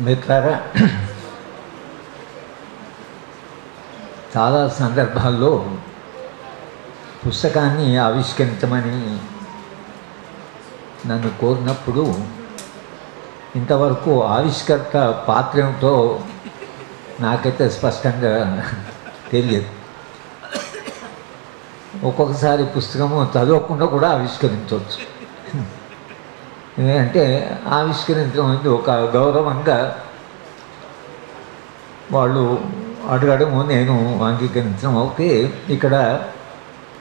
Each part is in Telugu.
మిత్రులారా, చాలా సందర్భాల్లో పుస్తకాన్ని ఆవిష్కరించమని నన్ను కోరినప్పుడు ఇంతవరకు ఆవిష్కర్త పాత్ర ఏమిటో నాకైతే స్పష్టంగా తెలియదు. ఒక్కొక్కసారి పుస్తకము చదవకుండా కూడా ఆవిష్కరించవచ్చు. ఎందుకంటే ఆవిష్కరించడం అనేది ఒక గౌరవంగా వాళ్ళు అడగడము నేను అంగీకరించడం అవుతే, ఇక్కడ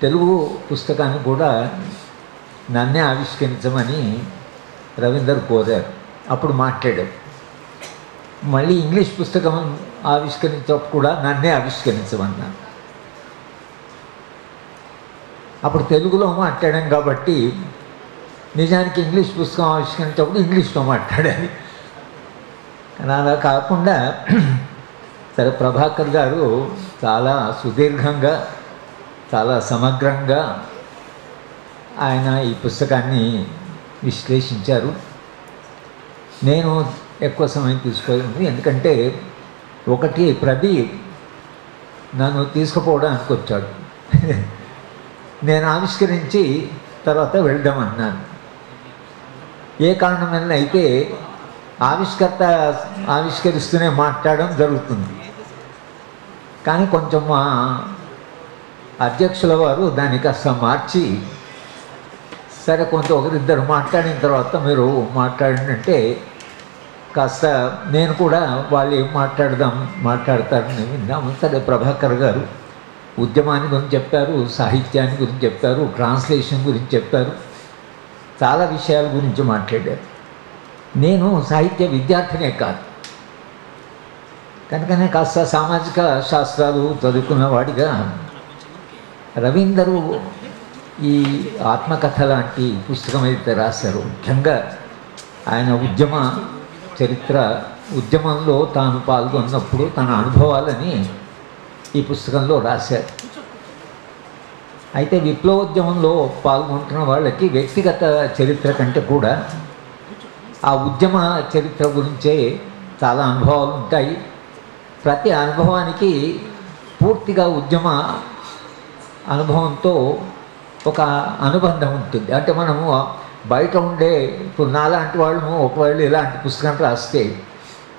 తెలుగు పుస్తకాన్ని కూడా నన్నే ఆవిష్కరించమని రవీందర్ కోరారు. అప్పుడు మాట్లాడారు. మళ్ళీ ఇంగ్లీష్ పుస్తకం ఆవిష్కరించడం కూడా నన్నే ఆవిష్కరించమన్నాను. అప్పుడు తెలుగులో మాట్లాడాం కాబట్టి నిజానికి ఇంగ్లీష్ పుస్తకం ఆవిష్కరించినప్పుడు ఇంగ్లీష్లో మాట్లాడాలి. కానీ అలా కాకుండా సరే, ప్రభాకర్ గారు చాలా సుదీర్ఘంగా చాలా సమగ్రంగా ఆయన ఈ పుస్తకాన్ని విశ్లేషించారు. నేను ఎక్కువ సమయం తీసుకోలేదు. ఎందుకంటే ఒకటి, ప్రదీప్ నన్ను తీసుకుపోవడానికి వచ్చాడు. నేను ఆవిష్కరించి తర్వాత వెళ్దామన్నాను. ఏ కారణం వల్ల అయితే ఆవిష్కర్త ఆవిష్కరిస్తూనే మాట్లాడడం జరుగుతుంది. కానీ కొంచెం మా అధ్యక్షుల వారు దాన్ని కాస్త మార్చి, సరే కొంత ఒకరిద్దరు మాట్లాడిన తర్వాత మీరు మాట్లాడినంటే కాస్త నేను కూడా వాళ్ళు ఏం మాట్లాడతారని విన్నాము. సరే, ప్రభాకర్ గారు ఉద్యమాన్ని గురించి చెప్పారు, సాహిత్యాన్ని గురించి చెప్పారు, ట్రాన్స్లేషన్ గురించి చెప్పారు, చాలా విషయాల గురించి మాట్లాడారు. నేను సాహిత్య విద్యార్థినే కాదు కనుకనే కాస్త సామాజిక శాస్త్రాలు చదువుకున్న వాడిగా రవీందరు ఈ ఆత్మకథ లాంటి పుస్తకం అయితే రాశారు. ముఖ్యంగా ఆయన ఉద్యమ చరిత్ర, ఉద్యమంలో తాను పాల్గొన్నప్పుడు తన అనుభవాలని ఈ పుస్తకంలో రాశారు. అయితే విప్లవోద్యమంలో పాల్గొంటున్న వాళ్ళకి వ్యక్తిగత చరిత్ర కంటే కూడా ఆ ఉద్యమ చరిత్ర గురించే చాలా అనుభవాలు ఉంటాయి. ప్రతి అనుభవానికి పూర్తిగా ఉద్యమ అనుభవంతో ఒక అనుబంధం ఉంటుంది. అంటే మనము బయట ఉండే, ఇప్పుడు నాలాంటి వాళ్ళము ఒకవేళ ఇలాంటి పుస్తకం రాస్తే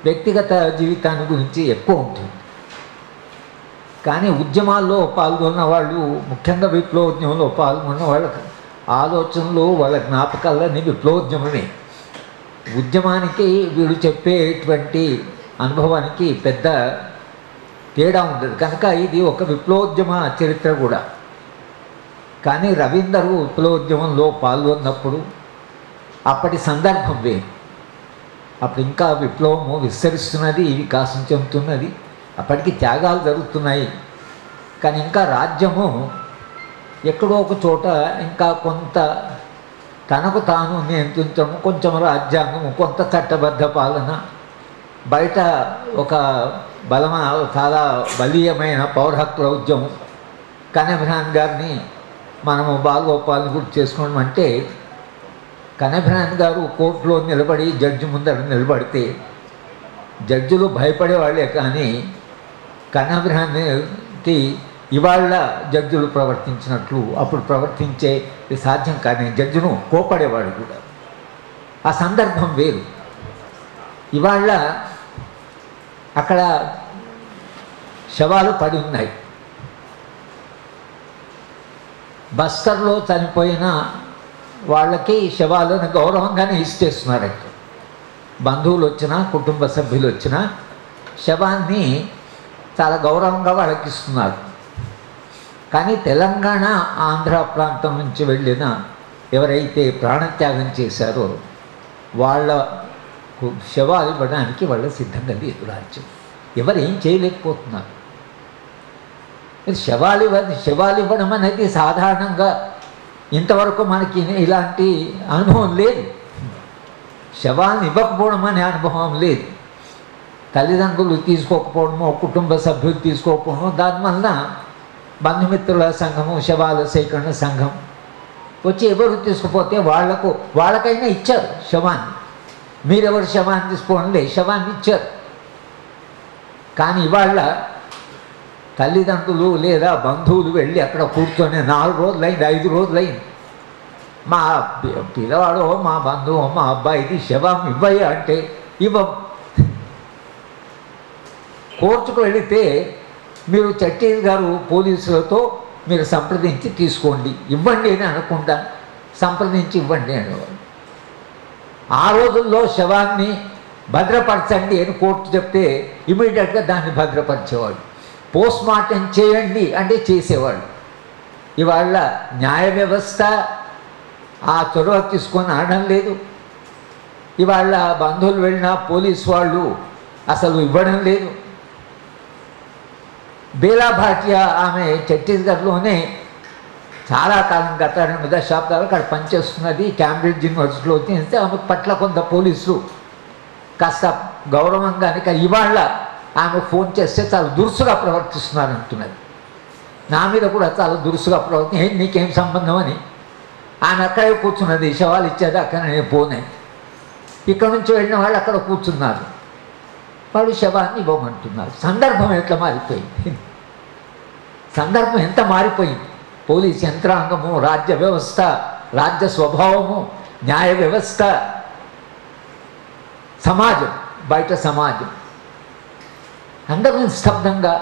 వ్యక్తిగత జీవితాన్ని గురించి ఎక్కువ ఉంటుంది. కానీ ఉద్యమాల్లో పాల్గొన్న వాళ్ళు, ముఖ్యంగా విప్లవోద్యమంలో పాల్గొన్న వాళ్ళ ఆలోచనలు, వాళ్ళ జ్ఞాపకాలన్నీ విప్లవోద్యమమే. ఉద్యమానికి వీడు చెప్పేటువంటి అనుభవానికి పెద్ద తేడా ఉండదు. కనుక ఇది ఒక విప్లవోద్యమ చరిత్ర కూడా. కానీ రవీందరు విప్లవోద్యమంలో పాల్గొన్నప్పుడు అప్పటి సందర్భం వేరు. అప్పుడు ఇంకా విప్లవము విస్తరిస్తున్నది, వికాసం చెందుతున్నది, అప్పటికి త్యాగాలు జరుగుతున్నాయి. కానీ ఇంకా రాజ్యము ఎక్కడో ఒక చోట ఇంకా కొంత తనకు తాను నియంత్రించడము, కొంచెం రాజ్యాంగము, కొంత చట్టబద్ధ పాలన, బయట ఒక చాలా బలీయమైన పౌర హక్కుల ఉద్యమం. కనెభ్రాన్ గారిని మనము బాలగోపాల్ని గుర్తు చేసుకోవడం అంటే, కనెభ్రాన్ గారు కోర్టులో నిలబడి జడ్జి ముందర నిలబడితే జడ్జిలు భయపడేవాళ్ళే. కానీ కనెభ్రాన్కి ఇవాళ జడ్జిలు ప్రవర్తించినట్లు అప్పుడు ప్రవర్తించే సాధ్యం కానీ జడ్జిను కోపడేవాడు కూడా. ఆ సందర్భం వేరు. ఇవాళ అక్కడ శవాలు పడి ఉన్నాయి. బస్తర్లో చనిపోయిన వాళ్ళకి శవాలను గౌరవంగానే ఇచ్చేస్తున్నారు. బంధువులు వచ్చినా, కుటుంబ సభ్యులు వచ్చినా శవాన్ని చాలా గౌరవంగా వాళ్ళకి ఇస్తున్నారు. కానీ తెలంగాణ, ఆంధ్ర ప్రాంతం నుంచి వెళ్ళిన ఎవరైతే ప్రాణత్యాగం చేశారో వాళ్ళ శవాలు ఇవ్వడానికి వాళ్ళ సిద్ధంగా లేదు రాజ్యం. ఎవరేం చేయలేకపోతున్నారు. శవాలు ఇవ్వడం అనేది సాధారణంగా ఇంతవరకు మనకి ఇలాంటి అనుభవం లేదు. శవాన్ని ఇవ్వకపోవడం అనే అనుభవం లేదు. తల్లిదండ్రులు తీసుకోకపోవడమో, కుటుంబ సభ్యులు తీసుకోకపోవడమో, దానివల్ల బంధుమిత్రుల సంఘము, శవాల సేకరణ సంఘం వచ్చి ఎవరు తీసుకుపోతే వాళ్ళకైనా ఇచ్చారు శవాన్ని. మీరెవరు శవాన్ని తీసుకోండి, శవాన్ని ఇచ్చారు. కానీ ఇవాళ తల్లిదండ్రులు లేదా బంధువులు వెళ్ళి అక్కడ కూర్చొని 4 రోజులైంది, 5 రోజులైంది, మా పిల్లవాడో మా బంధువు మా అబ్బాయిది శవం ఇవ్వయ్యా అంటే ఇవ్వం. కోర్టుకు వెళితే మీరు చట్టీస్ గారు పోలీసులతో మీరు సంప్రదించి తీసుకోండి, ఇవ్వండి అని అనకుండా సంప్రదించి ఇవ్వండి అనేవారు. ఆ రోజుల్లో శవాన్ని భద్రపరచండి అని కోర్టు చెప్తే ఇమీడియట్గా దాన్ని భద్రపరిచేవాడు. పోస్ట్ మార్టం చేయండి అంటే చేసేవాడు. ఇవాళ న్యాయ వ్యవస్థ ఆ చొరవ తీసుకొని అనడం లేదు. ఇవాళ బంధువులు వెళ్ళిన పోలీసు వాళ్ళు అసలు ఇవ్వడం లేదు. బేలా భాటియా ఆమె ఛత్తీస్గఢ్లోనే చాలా కాలం గత 2 దశాబ్దాలు అక్కడ పనిచేస్తున్నది, క్యాంబ్రిడ్జ్ యూనివర్సిటీలో చేస్తే ఆమె పట్ల కొంత పోలీసులు కాస్త గౌరవంగానే. ఇవాళ ఆమె ఫోన్ చేస్తే చాలా దురుసుగా ప్రవర్తిస్తున్నారు అంటున్నది. నా మీద కూడా చాలా దురుసుగా ప్రవర్తి, నీకేం సంబంధం అని. ఆమె అక్కడే కూర్చున్నది, శవాలు ఇచ్చేది అక్కడ, నేను పోనే. ఇక్కడ నుంచి వెళ్ళిన వాళ్ళు అక్కడ కూర్చున్నారు, వాళ్ళు శవాన్ని ఇవ్వమంటున్నారు. సందర్భం ఎట్లా మారిపోయింది, సందర్భం ఎంత మారిపోయింది. పోలీస్ యంత్రాంగము, రాజ్య వ్యవస్థ, రాజ్య స్వభావము, న్యాయ వ్యవస్థ, సమాజం, బయట సమాజం అందరూ స్తబ్దంగా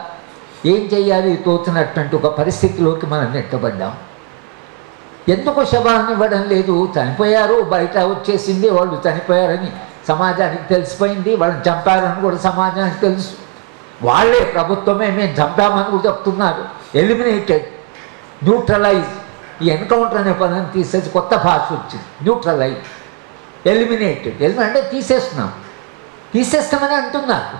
ఏం చేయాలి తోచినటువంటి ఒక పరిస్థితిలోకి మనం నెట్టబడ్డాం. ఎందుకు శవాన్ని ఇవ్వడం లేదు? చనిపోయారు, బయట వచ్చేసింది, వాళ్ళు చనిపోయారని సమాజానికి తెలిసిపోయింది, వాళ్ళని చంపారని కూడా సమాజానికి తెలుసు. వాళ్ళే ప్రభుత్వమే మేము చంపామని కూడా చెప్తున్నారు. ఎలిమినేటెడ్, న్యూట్రలైజ్, ఈ ఎన్కౌంటర్ అనే పదాన్ని తీసేసి కొత్త భాష వచ్చింది, న్యూట్రలైజ్, ఎలిమినేటెడ్. అంటే తీసేస్తామని అంటున్నారు.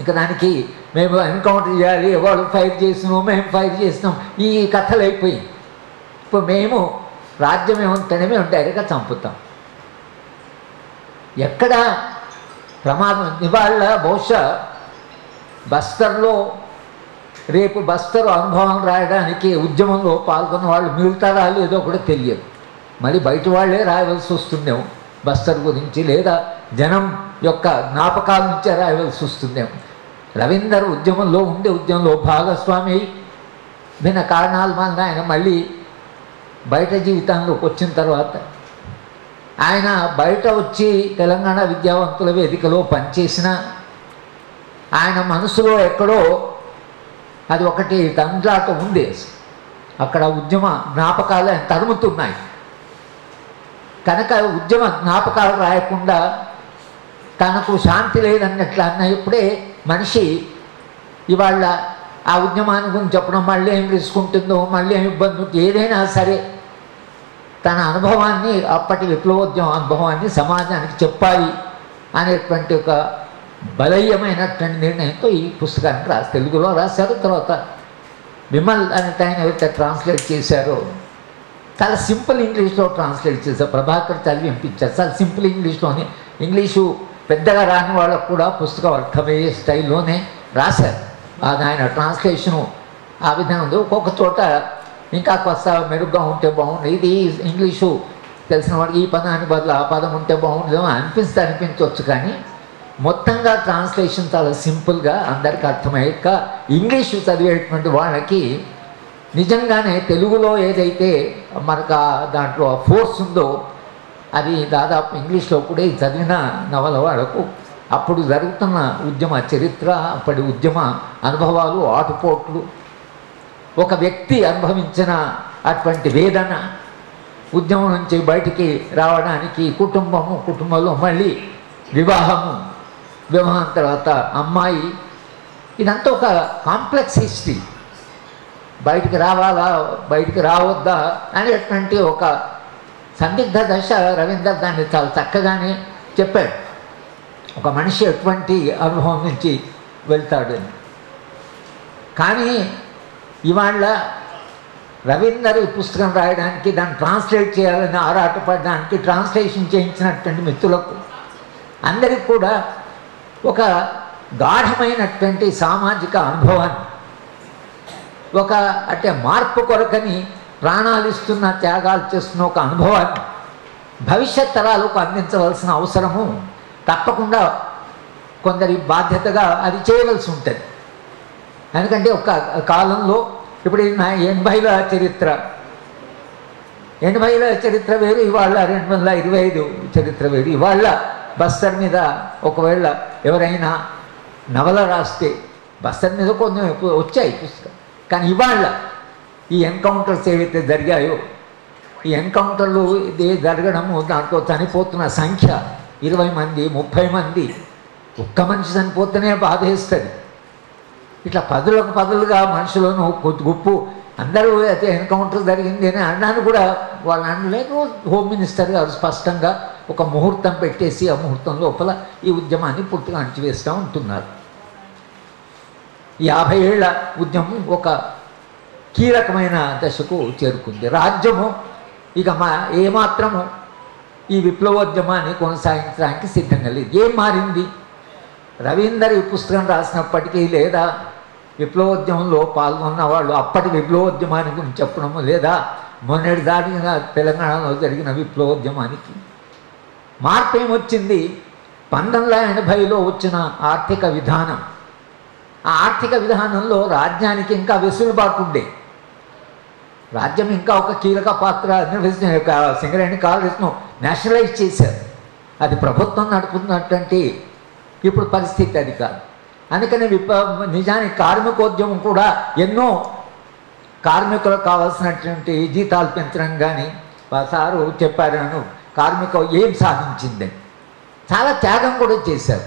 ఇంకా దానికి మేము ఎన్కౌంటర్ చేయాలి, వాళ్ళు ఫైర్ చేసినాం, మేము ఫైర్ చేసినాం, ఈ కథలు అయిపోయి. ఇప్పుడు మేము రాజ్యం ఏమంటేనే మేము డైరెక్ట్గా చంపుతాం. ఎక్కడ ప్రమాదం? ఇవాళ బహుశా బస్తర్లో రేపు బస్తర్ అనుభవం రాయడానికి ఉద్యమంలో పాల్గొన్న వాళ్ళు మిగులుతారా లేదో కూడా తెలియదు. మళ్ళీ బయట వాళ్ళే రాయవలసి వస్తుందేమో బస్తర్ గురించి, లేదా జనం యొక్క జ్ఞాపకాల నుంచే రాయవలసి వస్తుందేమో. రవీందర్ ఉద్యమంలో భాగస్వామి అయి భిన్న కారణాల వలన ఆయన మళ్ళీ బయట జీవితంలోకి వచ్చిన తర్వాత ఆయన బయట వచ్చి తెలంగాణ విద్యావంతుల వేదికలో పనిచేసిన ఆయన మనసులో ఎక్కడో అది ఒకటి తండ్రాట ఉంది. అక్కడ ఉద్యమ జ్ఞాపకాలు ఆయన తరుముతున్నాయి కనుక ఉద్యమ జ్ఞాపకాలు రాయకుండా తనకు శాంతి లేదన్నట్లు అన్నప్పుడే మనిషి ఇవాళ ఆ ఉద్యమాన్ని గురించి చెప్పడం, మళ్ళీ ఏం తీసుకుంటుందో, మళ్ళీ ఏం ఇబ్బంది, ఏదైనా సరే తన అనుభవాన్ని, అప్పటి విప్లవోద్యమ అనుభవాన్ని సమాజానికి చెప్పాలి అనేటువంటి ఒక బలీయమైనటువంటి నిర్ణయంతో ఈ పుస్తకాన్ని తెలుగులో రాశారు. తర్వాత విమల్ అనే ఆయన ఎవరైతే ట్రాన్స్లేట్ చేశారో చాలా సింపుల్ ఇంగ్లీష్లో ట్రాన్స్లేట్ చేశారు. ప్రభాకర్ చదివి వినిపించారు. చాలా సింపుల్ ఇంగ్లీష్లోనే, ఇంగ్లీషు పెద్దగా రాని వాళ్ళకు కూడా పుస్తకం అర్థమయ్యే స్టైల్లోనే రాశారు. అది ఆయన ట్రాన్స్లేషను ఆ విధంగా ఉంది. ఒక్కొక్క చోట ఇంకా కొత్త మెరుగ్గా ఉంటే బాగుంది, ఇది ఇంగ్లీషు తెలిసిన వాడికి ఈ పదానికి బదులు ఆ పదం ఉంటే బాగుంటుందేమో అనిపించవచ్చు. కానీ మొత్తంగా ట్రాన్స్లేషన్ చాలా సింపుల్గా అందరికీ అర్థమయ్యాక ఇంగ్లీషు చదివేటువంటి వాళ్ళకి నిజంగానే తెలుగులో ఏదైతే మనకు దాంట్లో ఫోర్స్ ఉందో అది దాదాపు ఇంగ్లీష్లో కూడా చదివిన నవల వాళ్ళకు అప్పుడు జరుగుతున్న ఉద్యమ చరిత్ర, అప్పటి ఉద్యమ అనుభవాలు, ఆటుపోట్లు, ఒక వ్యక్తి అనుభవించిన అటువంటి వేదన, ఉద్యమం నుంచి బయటికి రావడానికి కుటుంబంలో మళ్ళీ వివాహం తర్వాత అమ్మాయి, ఇదంతా ఒక కాంప్లెక్స్ హిస్టరీ. బయటికి రావాలా, బయటికి రావద్దా అనేటువంటి ఒక సందిగ్ధ దశ. రవీందర్ దాన్ని చాలా చక్కగానే చెప్పాడు. ఒక మనిషి ఎటువంటి అనుభవం నుంచి వెళ్తాడు అని. కానీ ఇవాళ రవీందర్ ఈ పుస్తకం రాయడానికి, దాన్ని ట్రాన్స్లేట్ చేయాలని ఆరాటపడడానికి ట్రాన్స్లేషన్ చేయించినటువంటి మిత్రులకు అందరికీ కూడా ఒక గాఢమైనటువంటి సామాజిక అనుభవాన్ని, ఒక అంటే మార్పు కొరకని ప్రాణాలు ఇస్తున్న, త్యాగాలు చేస్తున్న ఒక అనుభవాన్ని భవిష్యత్ తరాలకు అందించవలసిన అవసరము తప్పకుండా కొందరి బాధ్యతగా అది చేయవలసి ఉంటుంది. ఎందుకంటే ఒక కాలంలో ఇప్పుడు 80ల చరిత్ర, 80ల చరిత్ర వేరు, ఇవాళ 2025 చరిత్ర వేరు. ఇవాళ బస్తర్ మీద ఒకవేళ ఎవరైనా నవల రాస్తే బస్తర్ మీద కొన్ని వచ్చాయి పుస్తకం, కానీ ఇవాళ ఈ ఎన్కౌంటర్స్ ఏవైతే జరిగాయో, ఈ ఎన్కౌంటర్లు ఇది జరగడము, దాంట్లో చనిపోతున్న సంఖ్య 20 మంది 30 మంది, ఒక్క మనిషి చనిపోతేనే బాధేస్తుంది. ఇట్లా పదులుగా మనుషులను గుప్పు అందరూ అయితే ఎన్కౌంటర్ జరిగింది అని అనడానికి కూడా వాళ్ళు అనలేదు. హోమ్ మినిస్టర్ గారు స్పష్టంగా ఒక ముహూర్తం పెట్టేసి ఆ ముహూర్తం లోపల ఈ ఉద్యమాన్ని పూర్తిగా అణచివేస్తూ ఉంటున్నారు. 50 ఏళ్ల ఉద్యమం ఒక కీలకమైన దశకు చేరుకుంది. రాజ్యము ఇక ఏమాత్రము ఈ విప్లవోద్యమాన్ని కొనసాగించడానికి సిద్ధంగా లేదు. ఏం మారింది? రవీందర్ ఈ పుస్తకం రాసినప్పటికీ, లేదా విప్లవోద్యమంలో పాల్గొన్న వాళ్ళు అప్పటి విప్లవోద్యమాన్ని గురించి చెప్పడము, లేదా మొన్నటి దాడిన తెలంగాణలో జరిగిన విప్లవోద్యమానికి మార్పు ఏమొచ్చింది? 1980లో వచ్చిన ఆర్థిక విధానం, ఆ ఆర్థిక విధానంలో రాజ్యానికి ఇంకా వెసులుబాటు ఉండే, రాజ్యం ఇంకా ఒక కీలక పాత్ర నిర్వహించిన సింగరేణి కాలేజ్ను నేషనలైజ్ చేశారు. అది ప్రభుత్వం నడుపుతున్నటువంటి ఇప్పుడు పరిస్థితి అది కాదు. అందుకని నిజానికి కార్మికోద్యమం కూడా ఎన్నో కార్మికులకు కావాల్సినటువంటి జీతాలు పెంచడం కానీ, సారు చెప్పారు కార్మిక ఏం సాధించిందని చాలా త్యాగం కూడా చేశారు.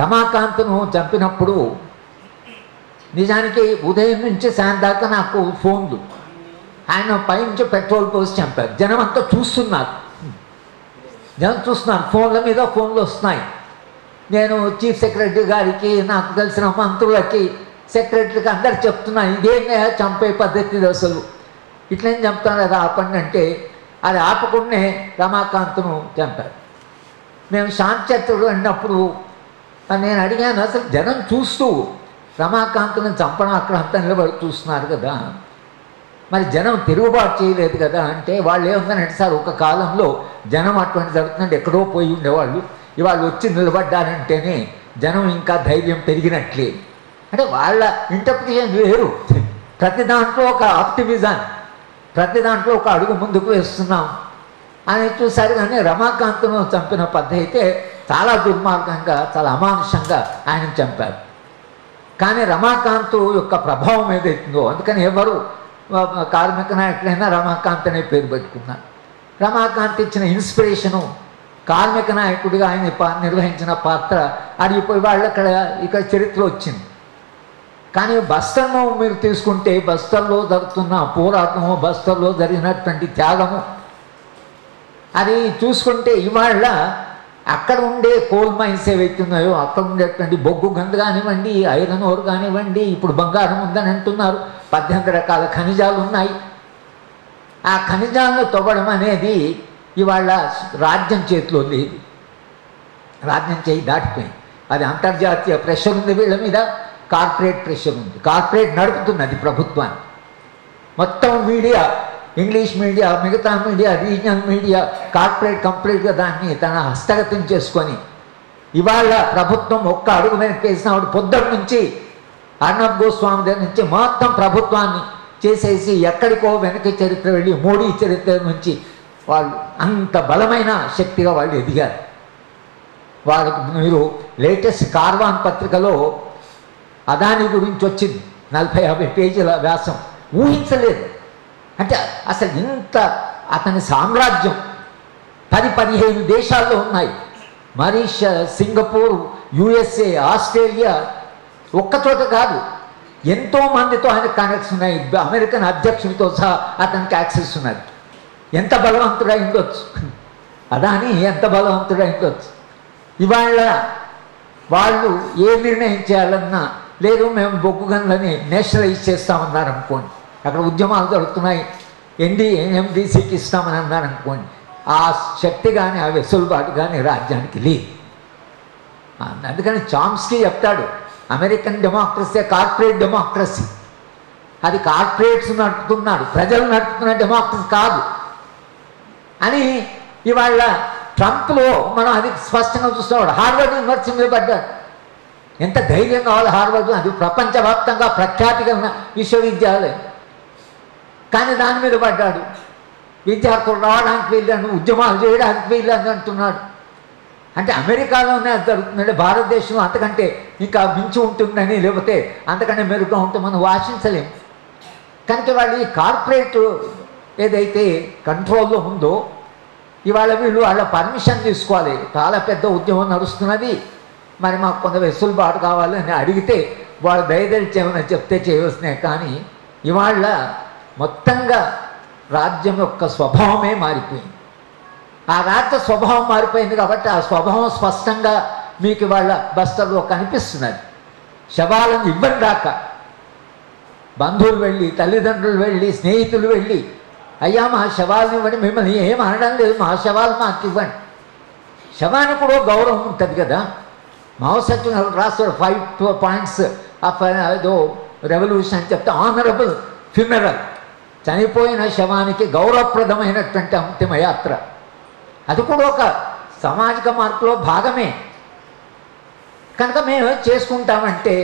రమాకాంత్ను చంపినప్పుడు నిజానికి ఉదయం నుంచి సాయం దాకా నాకు ఫోన్లు, ఆయన పైనుంచి పెట్రోల్ పోసి చంపారు. జనం అంతా చూస్తున్నారు, ఫోన్ల మీద ఫోన్లు వస్తున్నాయి. నేను చీఫ్ సెక్రటరీ గారికి, నాకు తెలిసిన మంత్రులకి, సెక్రటరీకి అందరికి చెప్తున్నాను, ఇదేంగా చంపే పద్ధతి అసలు, ఇట్లేం చంపుతాను, అది ఆపండి అంటే అది ఆపకుండానే రమాకాంత్ను చంపారు. మేము శాంతి చర్చలు అన్నప్పుడు నేను అడిగాను, అసలు జనం చూస్తూ రమాకాంత్ను చంపడం అక్కడ అంతా నిలబడి చూస్తున్నారు కదా, మరి జనం తిరుగుబాటు చేయలేదు కదా అంటే వాళ్ళు ఏముందంటే, సార్ ఒక కాలంలో జనం అటువంటి జరుగుతుందంటే ఎక్కడో పోయి ఉండేవాళ్ళు, ఇవాళ వచ్చి నిలబడ్డారంటేనే జనం ఇంకా ధైర్యం పెరిగినట్లే. అంటే వాళ్ళ ఇంటర్ప్రిటేషన్ వేరు. ప్రతి దాంట్లో ఒక ఆప్టిమిజం, ప్రతి దాంట్లో ఒక అడుగు ముందుకు వేస్తున్నాం అని చూసారు. కానీ రమాకాంత్ను చంపిన పద్ధతి అయితే చాలా దుర్మార్గంగా, చాలా అమానుషంగా ఆయన చంపారు. కానీ రమాకాంత్ యొక్క ప్రభావం ఏదైతుందో, అందుకని ఎవరు కార్మిక నాయకులైనా రమాకాంత్ అనే పేరు పెట్టుకున్నారు. రమాకాంత్ ఇచ్చిన ఇన్స్పిరేషను, కార్మిక నాయకుడిగా ఆయన నిర్వహించిన పాత్ర అది ఇప్పుడు వాళ్ళు ఇక్కడ చరిత్ర వచ్చింది. కానీ బస్తర్ను మీరు తీసుకుంటే, బస్తర్లో జరుగుతున్న పోరాటము, బస్తర్లో జరిగినటువంటి త్యాగము అది చూసుకుంటే, ఇవాళ అక్కడ ఉండే కోల్ మైన్స్ ఏవైతున్నాయో, అక్కడ ఉండేటువంటి బొగ్గు గంధ కానివ్వండి, ఐరన్ ఓర్ కానివ్వండి, ఇప్పుడు బంగారం ఉందని అంటున్నారు, 18 రకాల ఖనిజాలు ఉన్నాయి. ఆ ఖనిజాలను తవ్వడం అనేది ఇవాళ రాజ్యం చేతిలో లేదు, రాజ్యం చేయి దాటిపోయింది. అది అంతర్జాతీయ ప్రెషర్ ఉంది వీళ్ళ మీద, కార్పొరేట్ ప్రెషర్ ఉంది, కార్పొరేట్ నడుపుతున్నది ప్రభుత్వాన్ని. మొత్తం మీడియా, ఇంగ్లీష్ మీడియా, మిగతా మీడియా, రీజనల్ మీడియా, కార్పొరేట్ కంప్లీట్గా దాన్ని తన హస్తగతం చేసుకొని ఇవాళ ప్రభుత్వం ఒక్క అడుగు వెనక్కి వేసినప్పుడు పొద్దున్న నుంచి అర్ణబ్ గోస్వామి దగ్గర నుంచి మొత్తం ప్రభుత్వాన్ని చేసేసి ఎక్కడికో వెనక్కి చరిత్ర వెళ్ళి మోడీ చరిత్ర నుంచి వాళ్ళు అంత బలమైన శక్తిగా వాళ్ళు ఎదిగారు. వాళ్ళకు మీరు లేటెస్ట్ కార్వాన్ పత్రికలో అదానీ గురించి వచ్చింది, 40-50 పేజీల వ్యాసం, ఊహించలేదు. అంటే అసలు ఇంత అతని సామ్రాజ్యం 10-15 దేశాల్లో ఉన్నాయి. మారిషస్, సింగపూర్, USA, ఆస్ట్రేలియా, ఒక్కచోట కాదు, ఎంతోమందితో ఆయనకు కనెక్ట్స్ ఉన్నాయి. అమెరికన్ అధ్యక్షుడితో సహా అతనికి యాక్సెస్ ఉన్నది. ఎంత బలవంతుడై ఉండొచ్చు అదాని, ఎంత బలవంతుడై ఉండొచ్చు. ఇవాళ వాళ్ళు ఏ నిర్ణయం చేయాలన్నా, లేదు మేము బొగ్గు గనులని నేషనలైజ్ చేస్తామన్నారు అనుకోండి, అక్కడ ఉద్యమాలు జరుగుతున్నాయి, NMDCకి ఇస్తామని అన్నారు అనుకోండి, ఆ శక్తి కానీ ఆ వెసులుబాటు కానీ రాజ్యానికి లేదు. అందుకని చామ్స్కీ చెప్తాడు, అమెరికన్ డెమోక్రసీ కార్పొరేట్ డెమోక్రసీ, అది కార్పొరేట్స్ నడుపుతున్నాడు, ప్రజలు నడుపుతున్న డెమోక్రసీ కాదు అని ఇవాళ ట్రంప్లో మనం అది స్పష్టంగా చూస్తున్నాడు. హార్వర్డ్ యూనివర్సిటీ మీద పడ్డాడు. ఎంత ధైర్యం కావాలి హార్వర్డ్, అది ప్రపంచవ్యాప్తంగా ప్రఖ్యాతి కలిగిన విశ్వవిద్యాలయం. కానీ దాని మీద పడ్డాడు. విద్యార్థులు రావడానికి వీళ్ళని, ఉద్యమాలు చేయడానికి వీళ్ళని అంటున్నాడు. అంటే అమెరికాలోనే అది జరుగుతుందంటే భారతదేశంలో అంతకంటే ఇంకా మించి ఉంటుందని, లేకపోతే అంతకంటే మెరుగ్గా ఉంటే మనం ఆశించలేము. కనుక వాళ్ళు ఈ కార్పొరేట్ ఏదైతే కంట్రోల్లో ఉందో ఇవాళ వీళ్ళు వాళ్ళ పర్మిషన్ తీసుకోవాలి. చాలా పెద్ద ఉద్యమం నడుస్తున్నది, మరి మాకు కొంత వెసులుబాటు కావాలని అడిగితే వాళ్ళు దయదలిచి ఏమైనా చెప్తే చేయవలసినాయి. కానీ ఇవాళ మొత్తంగా రాజ్యం యొక్క స్వభావమే మారిపోయింది. ఆ రాజ్య స్వభావం మారిపోయింది కాబట్టి ఆ స్వభావం స్పష్టంగా మీకు ఇవాళ బస్తర్లో కనిపిస్తున్నది. శవాలను ఇవ్వని దాకా బంధువులు వెళ్ళి, తల్లిదండ్రులు వెళ్ళి, స్నేహితులు వెళ్ళి, అయ్యా మా శవాలను ఇవ్వండి, మిమ్మల్ని ఏం అనడం లేదు, మా శవాలు మాకు ఇవ్వండి. శవానికి కూడా గౌరవం ఉంటుంది కదా. మావో సత్యం రాస్తాడు 5 points ఆఫ్ ఏదో రెవల్యూషన్ అని చెప్తే ఆనరబుల్ ఫ్యూనరల్, చనిపోయిన శవానికి గౌరవప్రదమైనటువంటి అంతిమ యాత్ర. అది కూడా ఒక సామాజిక మార్పులో భాగమే. కనుక మేము చేసుకుంటామంటే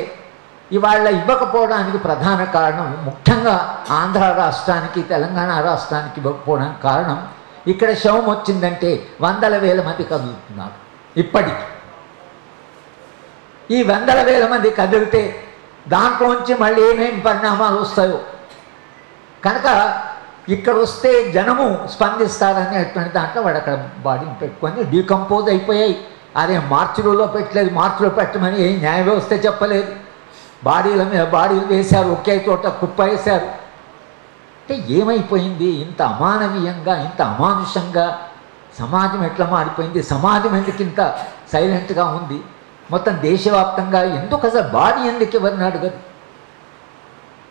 ఇవాళ ఇవ్వకపోవడానికి ప్రధాన కారణం, ముఖ్యంగా ఆంధ్ర రాష్ట్రానికి తెలంగాణ రాష్ట్రానికి ఇవ్వకపోవడానికి కారణం, ఇక్కడ శవం వచ్చిందంటే 100,000 మంది కదులుతున్నారు. ఇప్పటికి ఈ 100,000 మంది కదిలితే దాంట్లోంచి మళ్ళీ ఏమేమి పరిణామాలు వస్తాయో, కనుక ఇక్కడ వస్తే జనము స్పందిస్తారనేటువంటి దాంట్లో వాడు అక్కడ బాడీని పెట్టుకొని డీకంపోజ్ అయిపోయాయి. అదే మార్చిలో పెట్టలేదు, మార్చిలో పెట్టమని ఏ న్యాయ వ్యవస్థ చెప్పలేదు. బాడీల మీద బాడీలు వేశారు, ఒకే చోట కుప్ప వేశారు. అంటే ఏమైపోయింది? ఇంత అమానవీయంగా, ఇంత అమానుషంగా సమాజం ఎట్లా మారిపోయింది? సమాజం ఎందుకు ఇంత సైలెంట్గా ఉంది? మొత్తం దేశవ్యాప్తంగా ఎందుకు అసలు బాడీ ఎందుకు ఎవరిని అడగదు?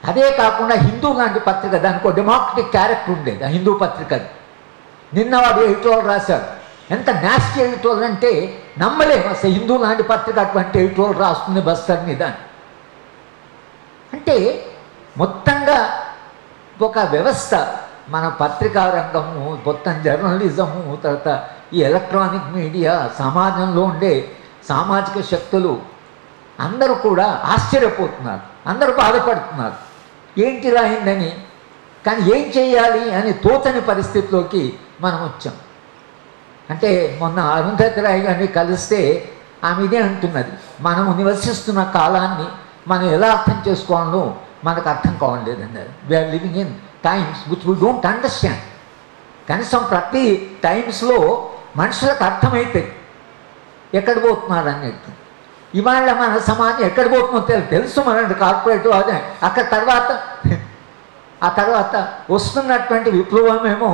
అదే కాకుండా హిందూ లాంటి పత్రిక, దానికి ఒక డెమోక్రటిక్ క్యారెక్టర్ ఉండేది ఆ హిందూ పత్రికది. నిన్న వాడు ఎడిటోరియల్ రాశాడు. ఎంత నాస్టీ ఎడిటోరియల్ అంటే నమ్మలేము అసలు. హిందూ లాంటి పత్రిక అటువంటి ఎడిటోరియల్ రాస్తుంది బస్తర్ మీద. అంటే మొత్తంగా ఒక వ్యవస్థ, మన పత్రికా రంగము, మొత్తం జర్నలిజము, తర్వాత ఈ ఎలక్ట్రానిక్ మీడియా, సమాజంలో ఉండే సామాజిక శక్తులు అందరూ కూడా ఆశ్చర్యపోతున్నారు, అందరూ బాధపడుతున్నారు ఏంటి ఇలా అయిందని. కానీ ఏం చేయాలి అని తోచని పరిస్థితిలోకి మనం వచ్చాం. అంటే మొన్న అరుంధతి రాయ్ గారిని కలిస్తే ఆమె ఇదే అంటున్నది, మనము నివసిస్తున్న కాలాన్ని మనం ఎలా అర్థం చేసుకోవాలో మనకు అర్థం కావట్లేదన్నారు. We are living in times which we don't understand. కనీసం ప్రతి టైమ్స్లో మనుషులకు అర్థమైతే ఎక్కడ పోతున్నారు అన్నట్టు. ఇవాళ మన సమాజం ఎక్కడ పోతుందో తెలుసు మన కార్పొరేటివ్ అదే. అక్కడ ఆ తర్వాత వస్తున్నటువంటి విప్లవమేమో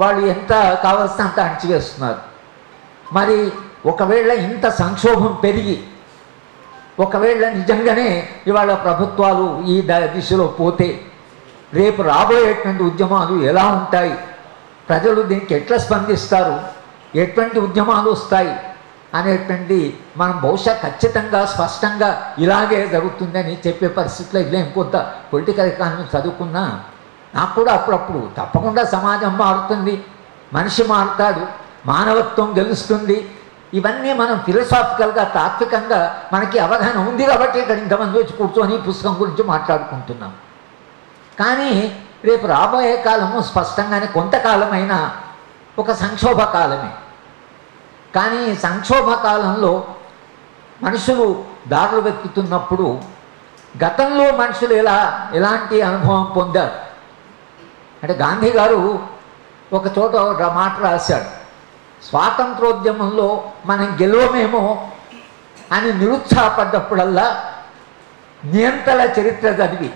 వాళ్ళు ఎంత కావాల్సిన అంత అణచివేస్తున్నారు. మరి ఒకవేళ ఇంత సంక్షోభం పెరిగి, ఒకవేళ నిజంగానే ఇవాళ ప్రభుత్వాలు ఈ దిశలో పోతే రేపు రాబోయేటువంటి ఉద్యమాలు ఎలా ఉంటాయి, ప్రజలు దీనికి ఎట్లా స్పందిస్తారు, ఎటువంటి ఉద్యమాలు వస్తాయి అనేటువంటి మనం బహుశా ఖచ్చితంగా స్పష్టంగా ఇలాగే జరుగుతుందని చెప్పే పరిస్థితిలో ఇదేం. కొంత పొలిటికల్ ఎకానమీ చదువుకున్నా నాకు కూడా అప్పుడప్పుడు తప్పకుండా సమాజం మారుతుంది, మనిషి మారుతాడు, మానవత్వం గెలుస్తుంది, ఇవన్నీ మనం ఫిలసాఫికల్గా తాత్వికంగా మనకి అవగాహన ఉంది కాబట్టి ఇక్కడ ఇంతమంది వచ్చి కూర్చొని పుస్తకం గురించి మాట్లాడుకుంటున్నాం. కానీ రేపు రాబోయే కాలము స్పష్టంగానే కొంతకాలమైన ఒక సంక్షోభ కాలమే. కానీ సంక్షోభ కాలంలో మనుషులు దారులు వెతుకుతున్నప్పుడు గతంలో మనుషులు ఎలాంటి అనుభవం పొందారు అంటే, గాంధీ గారు ఒక చోట ఒక మాట రాశాడు, స్వాతంత్రోద్యమంలో మనం గెలవమేమో అని నిరుత్సాహపడ్డప్పుడల్లా నియంతల చరిత్ర చదివి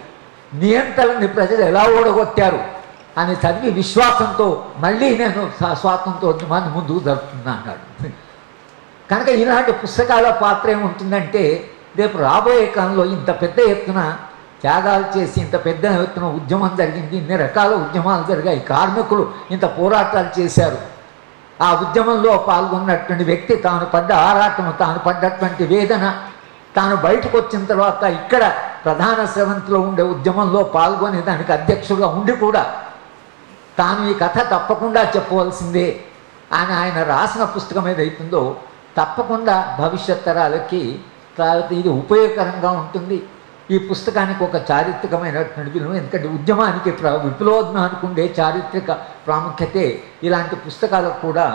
నియంతలని ప్రజలు ఎలా ఓడగొట్టారు అని చదివి విశ్వాసంతో మళ్ళీ నేను స్వాతంత్రోద్యమాన్ని ముందుకు జరుపుతున్నా అన్నాడు. కనుక ఇలాంటి పుస్తకాల పాత్ర ఏముంటుందంటే, రేపు రాబోయే కాలంలో ఇంత పెద్ద ఎత్తున త్యాగాలు చేసి ఇంత పెద్ద ఎత్తున ఉద్యమం జరిగింది, ఇన్ని రకాల ఉద్యమాలు జరిగాయి, కార్మికులు ఇంత పోరాటాలు చేశారు, ఆ ఉద్యమంలో పాల్గొన్నటువంటి వ్యక్తి తాను పడ్డ ఆరాటం, తాను పడ్డటువంటి వేదన, తాను బయటకు వచ్చిన తర్వాత ఇక్కడ ప్రధాన స్రవంతిలో ఉండే ఉద్యమంలో పాల్గొనే దానికి అధ్యక్షుడుగా ఉండి కూడా తాను ఈ కథ తప్పకుండా చెప్పవలసిందే ఆయన రాసిన పుస్తకం ఏదైతుందో తప్పకుండా భవిష్యత్ తరాలకి ఇది ఉపయోగకరంగా ఉంటుంది. ఈ పుస్తకానికి ఒక చారిత్రకమైనటువంటి విలువ, ఎందుకంటే ఉద్యమానికి విప్లవోద్యమానికి ఉండే చారిత్రక ప్రాముఖ్యతే ఇలాంటి పుస్తకాలకు కూడా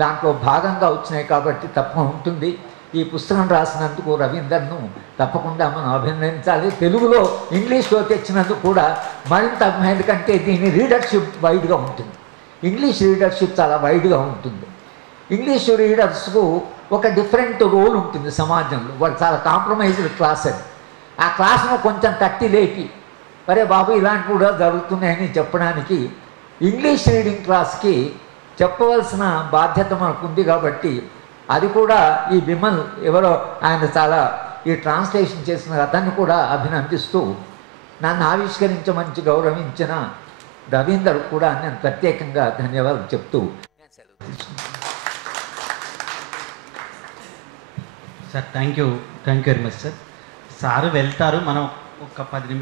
దాంట్లో భాగంగా వచ్చినాయి కాబట్టి తప్ప ఉంటుంది. ఈ పుస్తకం రాసినందుకు రవీందర్ను తప్పకుండా మనం అభినందించాలి. తెలుగులో ఇంగ్లీష్లో తెచ్చినందుకు కూడా మరింత, ఎందుకంటే దీని రీడర్షిప్ వైడ్గా ఉంటుంది. ఇంగ్లీష్ రీడర్షిప్ చాలా వైడ్గా ఉంటుంది. ఇంగ్లీష్ రీడర్స్కు ఒక డిఫరెంట్ రోల్ ఉంటుంది సమాజంలో. వాళ్ళు చాలా కాంప్రమైజ్డ్ క్లాస్ అది. ఆ క్లాస్ను కొంచెం తట్టి లేపి అరే బాబు ఇలాంటివి కూడా జరుగుతున్నాయని చెప్పడానికి ఇంగ్లీష్ రీడింగ్ క్లాస్కి చెప్పవలసిన బాధ్యత మనకు ఉంది. కాబట్టి అది కూడా ఈ విమల్ ఎవరో ఆయన చాలా ఈ ట్రాన్స్లేషన్ చేసిన అతన్ని కూడా అభినందిస్తూ నన్ను ఆవిష్కరించమని గౌరవించిన రవీందర్ కూడా నేను ప్రత్యేకంగా ధన్యవాదాలు చెప్తూ sir thank you very much sir. Sir వెళ్తారు, మనం ఒక 10 నిమిషాలు